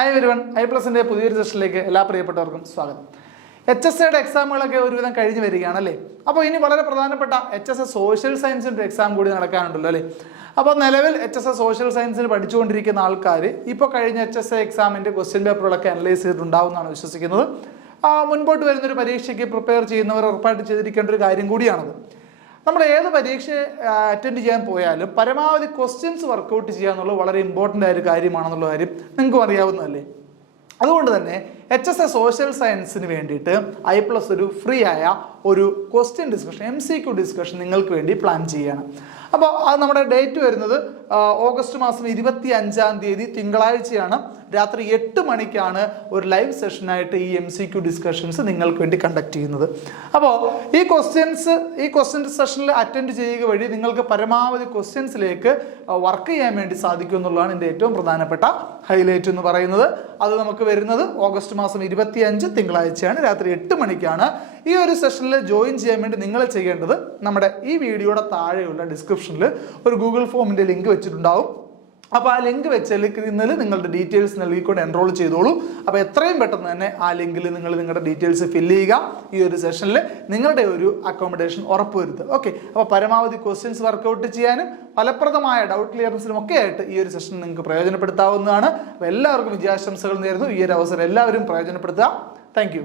Hi everyone, ഐ+ന്റെ പുതിയൊരു സെഷനിലേക്ക് എല്ലാ പ്രിയപ്പെട്ടവർക്കും സ്വാഗതം. HSAയുടെ എക്സാമുകളൊക്കെ ഒരുവിധം കഴിഞ്ഞ് വരികയാണല്ലേ. അപ്പോൾ ഇനി വളരെ പ്രധാനപ്പെട്ട HSA സോഷ്യൽ സയൻസിൻ്റെ എക്സാം കൂടി നടക്കാനുണ്ടല്ലോ അല്ലേ. അപ്പോൾ നിലവിൽ HSA സോഷ്യൽ സയൻസിന് പഠിച്ചുകൊണ്ടിരിക്കുന്ന ആൾക്കാർ ഇപ്പോൾ കഴിഞ്ഞ HSA എക്സാമിൻ്റെ ക്വസ്റ്റ്യൻ പേപ്പറുകളൊക്കെ അനലൈസ് ചെയ്തിട്ടുണ്ടാവുമെന്നാണ് വിശ്വസിക്കുന്നത്. മുൻപോട്ട് വരുന്നൊരു പരീക്ഷയ്ക്ക് പ്രിപ്പയർ ചെയ്യുന്നവർ ഉറപ്പായിട്ട് ചെയ്തിരിക്കേണ്ട ഒരു കാര്യം കൂടിയാണത്. നമ്മൾ ഏത് പരീക്ഷ അറ്റൻഡ് ചെയ്യാൻ പോയാലും പരമാവധി ക്വസ്റ്റ്യൻസ് വർക്കൗട്ട് ചെയ്യുക എന്നുള്ളത് വളരെ ഇമ്പോർട്ടൻ്റ് ആയ ഒരു കാര്യമാണെന്നുള്ള കാര്യം നിങ്ങൾക്കും അറിയാവുന്നതല്ലേ. അതുകൊണ്ട് തന്നെ HSA സോഷ്യൽ സയൻസിന് വേണ്ടിയിട്ട് ഐ+ ഒരു ഫ്രീ ആയ ഒരു ക്വസ്റ്റ്യൻ ഡിസ്കഷൻ, MCQ ഡിസ്കഷൻ നിങ്ങൾക്ക് വേണ്ടി പ്ലാൻ ചെയ്യുകയാണ്. അപ്പോൾ അത് നമ്മുടെ ഡേറ്റ് വരുന്നത് ഓഗസ്റ്റ് മാസം 25-ാം തീയതി തിങ്കളാഴ്ചയാണ്. രാത്രി 8 മണിക്കാണ് ഒരു ലൈവ് സെഷനായിട്ട് ഈ MCQ ഡിസ്കഷൻസ് നിങ്ങൾക്ക് വേണ്ടി കണ്ടക്ട് ചെയ്യുന്നത്. അപ്പോൾ ഈ ക്വസ്റ്റ്യൻ സെഷനിൽ അറ്റൻഡ് ചെയ്യുക വഴി നിങ്ങൾക്ക് പരമാവധി ക്വസ്റ്റ്യൻസിലേക്ക് വർക്ക് ചെയ്യാൻ വേണ്ടി സാധിക്കും എന്നുള്ളതാണ് എൻ്റെ ഏറ്റവും പ്രധാനപ്പെട്ട ഹൈലൈറ്റ് എന്ന് പറയുന്നത്. അത് നമുക്ക് വരുന്നത് ഓഗസ്റ്റ് മാസം 25 തിങ്കളാഴ്ചയാണ്, രാത്രി 8 മണിക്കാണ്. ഈ ഒരു സെഷനിൽ ജോയിൻ ചെയ്യാൻ വേണ്ടി നിങ്ങൾ ചെയ്യേണ്ടത് നമ്മുടെ ഈ വീഡിയോയുടെ താഴെയുള്ള ഡിസ്ക്രിപ്ഷനിൽ ഒരു ഗൂഗിൾ ഫോമിൻ്റെ ലിങ്ക് വെച്ചിട്ടുണ്ടാവും. അപ്പോൾ ആ ലിങ്ക് വെച്ചാൽ ഇന്നലെ നിങ്ങളുടെ ഡീറ്റെയിൽസ് നൽകിക്കൊണ്ട് എൻറോൾ ചെയ്തോളൂ. അപ്പോൾ എത്രയും പെട്ടെന്ന് തന്നെ ആ ലിങ്കിൽ നിങ്ങൾ നിങ്ങളുടെ ഡീറ്റെയിൽസ് ഫില്ല് ചെയ്യുക. ഈ ഒരു സെഷനിൽ നിങ്ങളുടെ ഒരു അക്കോമഡേഷൻ ഉറപ്പുവരുത്തുക. ഓക്കെ, അപ്പോൾ പരമാവധി ക്വസ്റ്റ്യൻസ് വർക്കൗട്ട് ചെയ്യാനും ഫലപ്രദമായ ഡൗട്ട് ക്ലിയറൻസിനും ഒക്കെ ആയിട്ട് ഈ ഒരു സെഷൻ നിങ്ങൾക്ക് പ്രയോജനപ്പെടുത്താവുന്നതാണ്. അപ്പോൾ എല്ലാവർക്കും വിജയാശംസകൾ നേരുന്നു. ഈ ഒരു അവസരം എല്ലാവരും പ്രയോജനപ്പെടുത്തുക. താങ്ക്